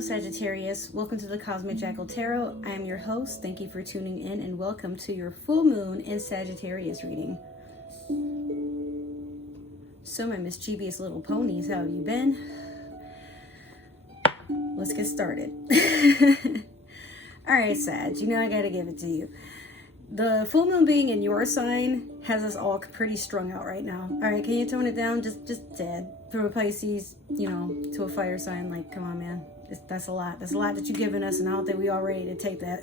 Hello Sagittarius, welcome to the Cosmic Jackal Tarot. I am your host. Thank you for tuning in and welcome to your full moon in Sagittarius reading. So my mischievous little ponies, how have you been? Let's get started. Alright Sag, you know I gotta give it to you. The full moon being in your sign has us all pretty strung out right now. Alright, can you tone it down just a tad? From a Pisces, to a fire sign, like, come on man. That's a lot. That's a lot that you've given us, and I don't think we all ready to take that.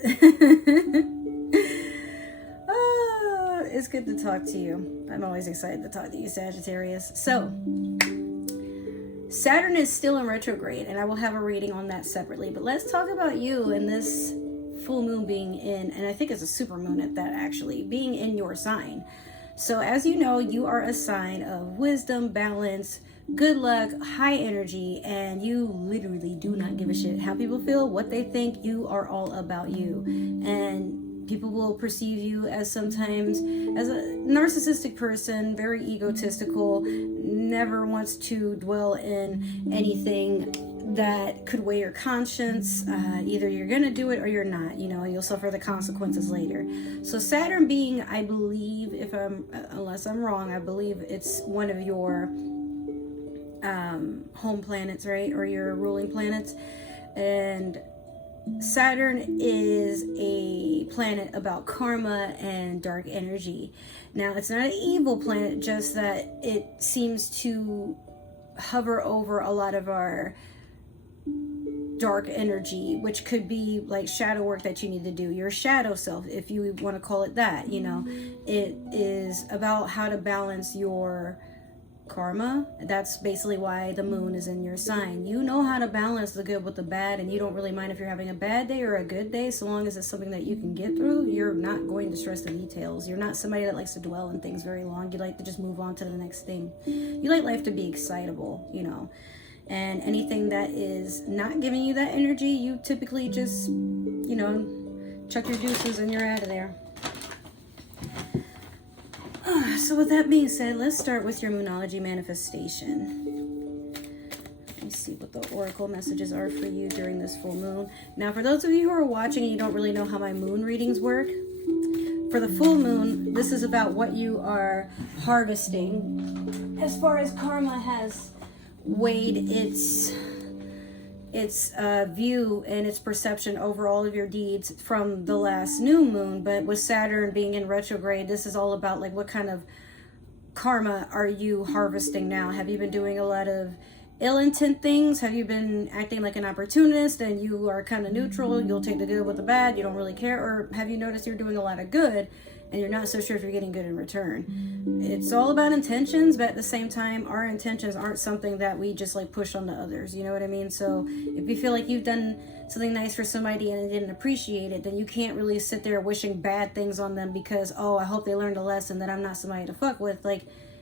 It's good to talk to you. I'm always excited to talk to you, Sagittarius. So, Saturn is still in retrograde, and I will have a reading on that separately. But let's talk about you and this full moon being in, and I think it's a super moon at that actually, being in your sign. So as you know, you are a sign of wisdom, balance, good luck, high energy, and you literally do not give a shit how people feel, what they think. You are all about you, and people will perceive you as sometimes as a narcissistic person, very egotistical, never wants to dwell in anything that could weigh your conscience. Either you're gonna do it or you're not, you'll suffer the consequences later. So Saturn being, I believe, unless I'm wrong, I believe it's one of your home planets, right? Or your ruling planets. And Saturn is a planet about karma and dark energy. Now, it's not an evil planet, just that it seems to hover over a lot of our dark energy, which could be like shadow work that you need to do, your shadow self, if you want to call it that. It is about how to balance your karma. That's basically why the moon is in your sign. You know how to balance the good with the bad, and you don't really mind if you're having a bad day or a good day, so long as it's something that you can get through. You're not going to stress the details. You're not somebody that likes to dwell in things very long. You like to just move on to the next thing. You like life to be excitable, and anything that is not giving you that energy, you typically just, chuck your deuces and you're out of there. So with that being said, let's start with your Moonology manifestation. Let me see what the oracle messages are for you during this full moon. Now, for those of you who are watching and you don't really know how my moon readings work, for the full moon, this is about what you are harvesting as far as karma has weighed its view and its perception over all of your deeds from the last new moon. But with Saturn being in retrograde, this is all about like what kind of karma are you harvesting now? Have you been doing a lot of ill intent things? Have you been acting like an opportunist and you are kind of neutral? You'll take the good with the bad, you don't really care? Or have you noticed you're doing a lot of good and you're not so sure if you're getting good in return? It's all about intentions, but at the same time, our intentions aren't something that we just like push on to others, you know what I mean? So if you feel like you've done something nice for somebody and they didn't appreciate it, then you can't really sit there wishing bad things on them because, oh, I hope they learned a lesson that I'm not somebody to fuck with. Like,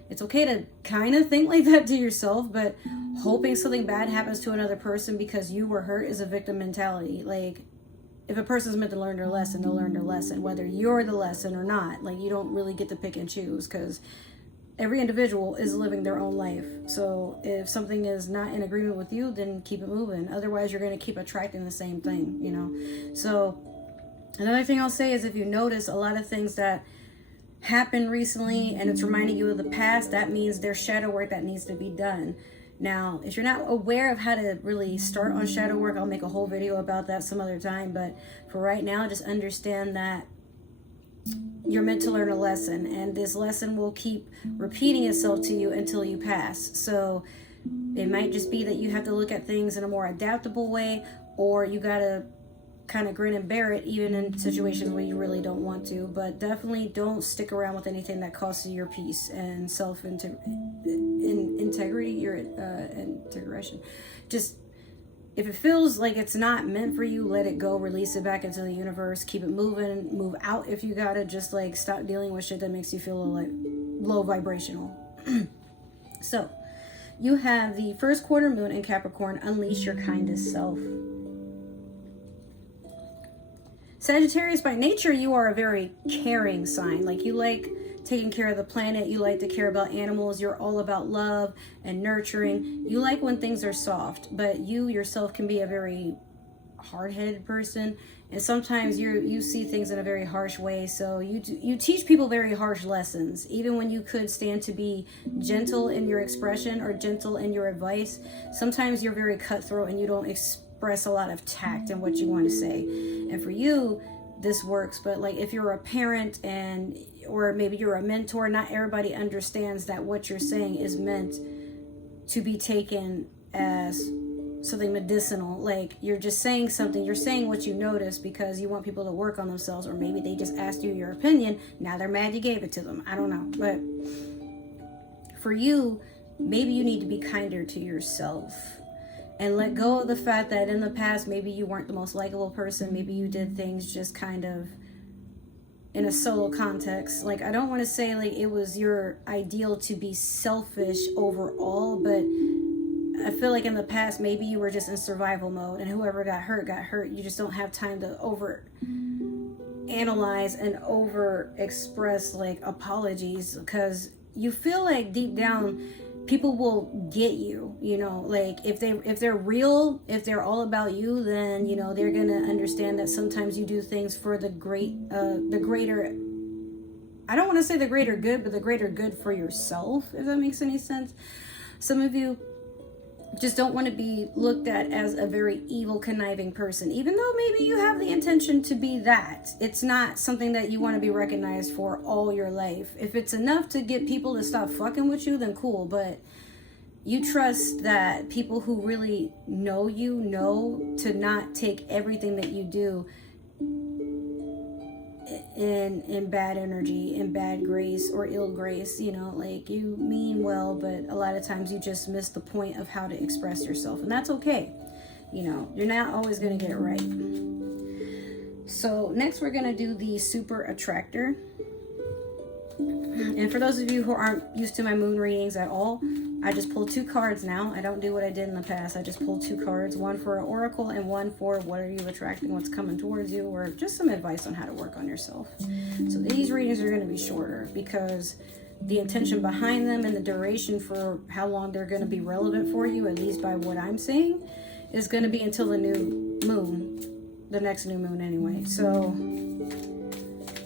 it's okay to kind of think like that to yourself, but hoping something bad happens to another person because you were hurt is a victim mentality. Like, if a person's meant to learn their lesson, they'll learn their lesson, whether you're the lesson or not. Like, you don't really get to pick and choose because every individual is living their own life. So if something is not in agreement with you, then keep it moving. Otherwise, you're going to keep attracting the same thing, So another thing I'll say is if you notice a lot of things that happened recently and it's reminding you of the past, that means there's shadow work that needs to be done. Now, if you're not aware of how to really start on shadow work, I'll make a whole video about that some other time. But for right now, just understand that you're meant to learn a lesson, and this lesson will keep repeating itself to you until you pass. So it might just be that you have to look at things in a more adaptable way, or you gotta kind of grin and bear it even in situations where you really don't want to. But definitely don't stick around with anything that costs you your peace and integrity, your integration. Just if it feels like it's not meant for you, let it go, release it back into the universe, keep it moving, move out if you gotta. Just like stop dealing with shit that makes you feel like low vibrational. So you have the first quarter moon in Capricorn. Unleash your kindest self. Sagittarius, by nature, you are a very caring sign. Like, you like taking care of the planet. You like to care about animals. You're all about love and nurturing. You like when things are soft, but you yourself can be a very hard-headed person, and sometimes you see things in a very harsh way. So you teach people very harsh lessons, even when you could stand to be gentle in your expression or gentle in your advice. Sometimes you're very cutthroat and you don't express a lot of tact in what you want to say. And for you, this works. But like if you're a parent or maybe you're a mentor, not everybody understands that what you're saying is meant to be taken as something medicinal. Like you're just saying something, you're saying what you notice because you want people to work on themselves, or maybe they just asked you your opinion, now they're mad you gave it to them. I don't know. But for you, maybe you need to be kinder to yourself and let go of the fact that in the past maybe you weren't the most likable person. Maybe you did things just kind of in a solo context. Like I don't want to say like it was your ideal to be selfish overall, but I feel like in the past maybe you were just in survival mode, and whoever got hurt. You just don't have time to over analyze and over express like apologies, because you feel like deep down people will get you, you know, like if they're real, if they're all about you, then you know they're gonna understand that sometimes you do things for the greater, I don't want to say the greater good, but the greater good for yourself, if that makes any sense. Some of you just don't want to be looked at as a very evil, conniving person, even though maybe you have the intention to be that. It's not something that you want to be recognized for all your life. If it's enough to get people to stop fucking with you, then cool. But you trust that people who really know you know to not take everything that you do in bad energy, in bad grace or ill grace. You know, like you mean well, but a lot of times you just miss the point of how to express yourself, and that's okay. You know, you're not always going to get it right. So next we're going to do the super attractor. And for those of you who aren't used to my moon readings at all, I just pull 2 cards now. I don't do what I did in the past. I just pull 2 cards, one for an oracle and one for what are you attracting, what's coming towards you, or just some advice on how to work on yourself. So these readings are going to be shorter because the intention behind them and the duration for how long they're going to be relevant for you, at least by what I'm saying, is going to be until the new moon, the next new moon anyway. So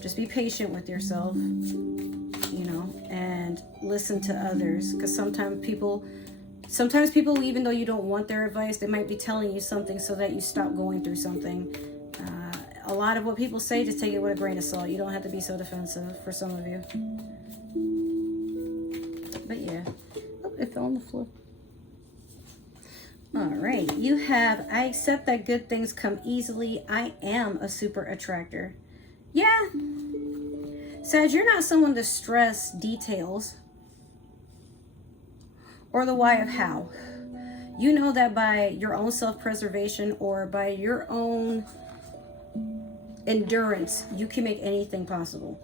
just be patient with yourself, you know, and listen to others, because sometimes people, even though you don't want their advice, they might be telling you something so that you stop going through something. A lot of what people say, just take it with a grain of salt. You don't have to be so defensive for some of you. But yeah, oh, it fell on the floor. All right, you have, I accept that good things come easily. I am a super attractor. Yeah, Sag, you're not someone to stress details or the why of how. You know that by your own self-preservation or by your own endurance, you can make anything possible.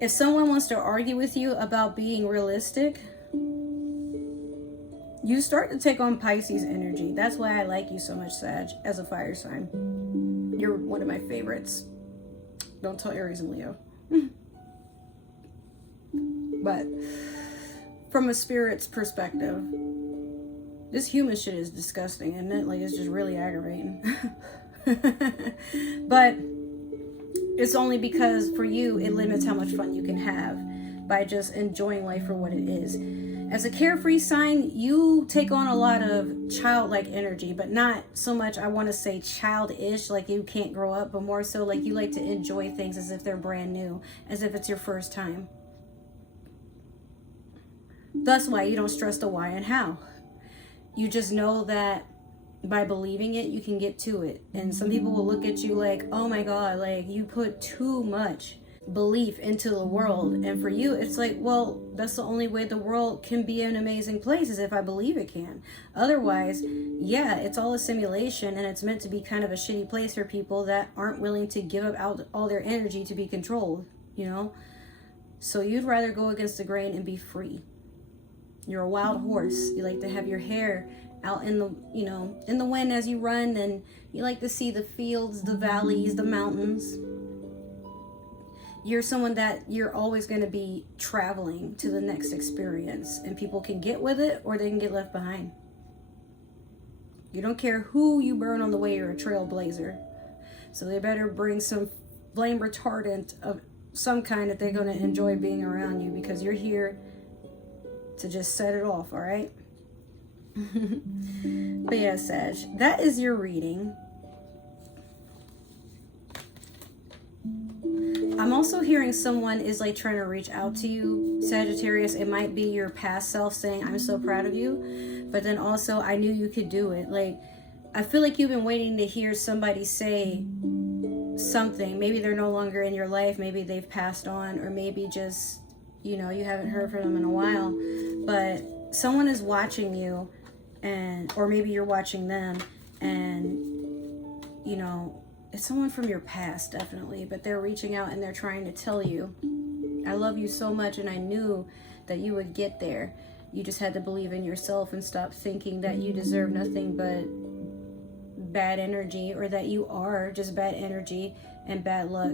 If someone wants to argue with you about being realistic, you start to take on Pisces energy. That's why I like you so much, Sag, as a fire sign. You're one of my favorites. Don't tell Aries and Leo. But from a spirit's perspective, this human shit is disgusting, and mentally it's just really aggravating. But it's only because for you, it limits how much fun you can have by just enjoying life for what it is. As a carefree sign, you take on a lot of childlike energy, but not so much, I want to say, childish, like you can't grow up, but more so like you like to enjoy things as if they're brand new, as if it's your first time. That's why you don't stress the why and how. You just know that by believing it, you can get to it. And some people will look at you like, oh my God, like you put too much belief into the world. And for you, it's like, well, that's the only way the world can be an amazing place, is if I believe it can. Otherwise, yeah, it's all a simulation, and it's meant to be kind of a shitty place for people that aren't willing to give up all their energy to be controlled, you know? So you'd rather go against the grain and be free. You're a wild horse. You like to have your hair out in the, you know, in the wind as you run, and you like to see the fields, the valleys, the mountains. you're someone that you're always going to be traveling to the next experience, and people can get with it or they can get left behind. You don't care who you burn on the way, you're a trailblazer. So they better bring some flame retardant of some kind if they're going to enjoy being around you, because you're here to just set it off, all right? But yeah, Sag, that is your reading. I'm also hearing someone is like trying to reach out to you, Sagittarius. It might be your past self saying, I'm so proud of you. But then also, I knew you could do it. Like, I feel like you've been waiting to hear somebody say something. Maybe they're no longer in your life. Maybe they've passed on, or maybe just, you know, you haven't heard from them in a while. But someone is watching you, and, or maybe you're watching them, and, you know, it's someone from your past, definitely, but they're reaching out and they're trying to tell you, I love you so much, and I knew that you would get there. You just had to believe in yourself and stop thinking that you deserve nothing but bad energy, or that you are just bad energy and bad luck.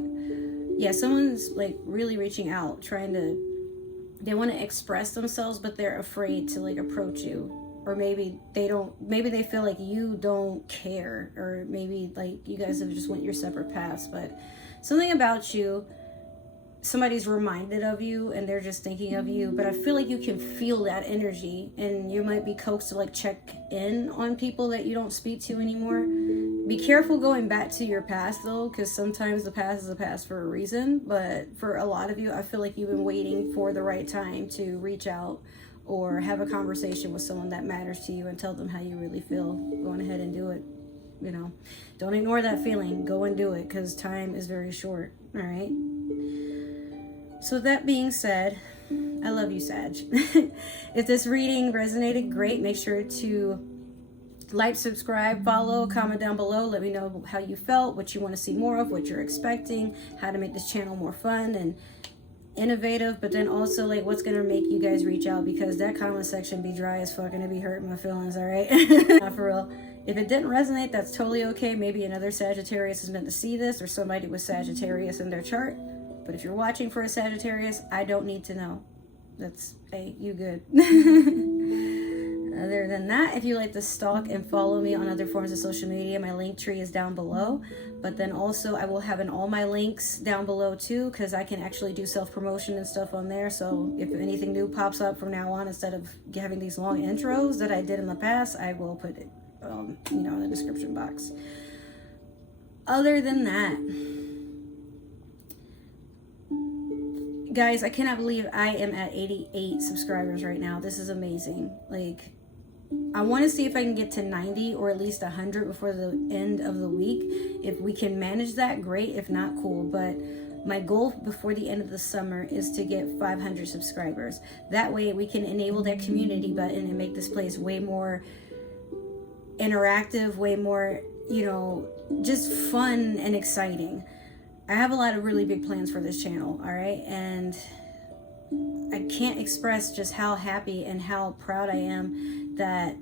Yeah, someone's like really reaching out, they want to express themselves, but they're afraid to like approach you. Or maybe they feel like you don't care, or maybe like you guys have just went your separate paths. But something about you, somebody's reminded of you and they're just thinking of you. But I feel like you can feel that energy, and you might be coaxed to like check in on people that you don't speak to anymore. Be careful going back to your past though, because sometimes the past is the past for a reason. But for a lot of you, I feel like you've been waiting for the right time to reach out or have a conversation with someone that matters to you and tell them how you really feel. Go on ahead and do it. You know, don't ignore that feeling. Go and do it, because time is very short. All right. So that being said, I love you, Sag. If this reading resonated, great. Make sure to like, subscribe, follow, comment down below. Let me know how you felt, what you want to see more of, what you're expecting, how to make this channel more fun and innovative, but then also like what's gonna make you guys reach out, because that comment section be dry as fuck and it be hurting my feelings. All right. Not for real. If it didn't resonate, that's totally okay. Maybe another Sagittarius is meant to see this, or somebody with Sagittarius in their chart. But if you're watching for a Sagittarius, I don't need to know. That's, hey, you good. Other than that, if you like to stalk and follow me on other forms of social media, my link tree is down below. But then also I will have in all my links down below too, because I can actually do self-promotion and stuff on there. So if anything new pops up from now on, instead of having these long intros that I did in the past, I will put it, you know, in the description box. Other than that, guys, I cannot believe I am at 88 subscribers right now. This is amazing. Like, I want to see if I can get to 90 or at least 100 before the end of the week. If we can manage that, great. If not, cool. But my goal before the end of the summer is to get 500 subscribers. That way we can enable that community button and make this place way more interactive, way more, you know, just fun and exciting. I have a lot of really big plans for this channel, all right? And I can't express just how happy and how proud I am that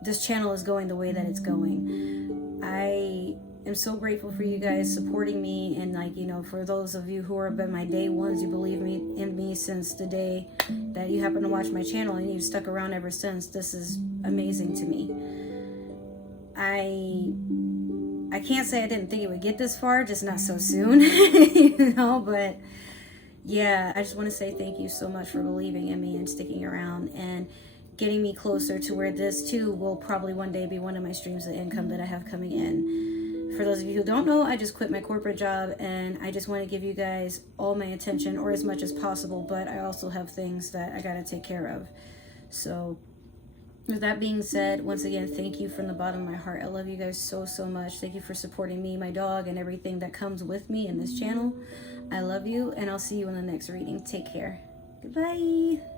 this channel is going the way that it's going. I am so grateful for you guys supporting me, and like, you know, for those of you who have been my day ones, you believe in me since the day that you happen to watch my channel, and you've stuck around ever since. This is amazing to me. I can't say I didn't think it would get this far, just not so soon, you know, but yeah, I just want to say thank you so much for believing in me and sticking around and getting me closer to where this too will probably one day be one of my streams of income that I have coming in. For those of you who don't know, I just quit my corporate job, and I just want to give you guys all my attention, or as much as possible, but I also have things that I got to take care of. So with that being said, once again, thank you from the bottom of my heart. I love you guys so, so much. Thank you for supporting me, my dog, and everything that comes with me in this channel. I love you, and I'll see you in the next reading. Take care. Goodbye.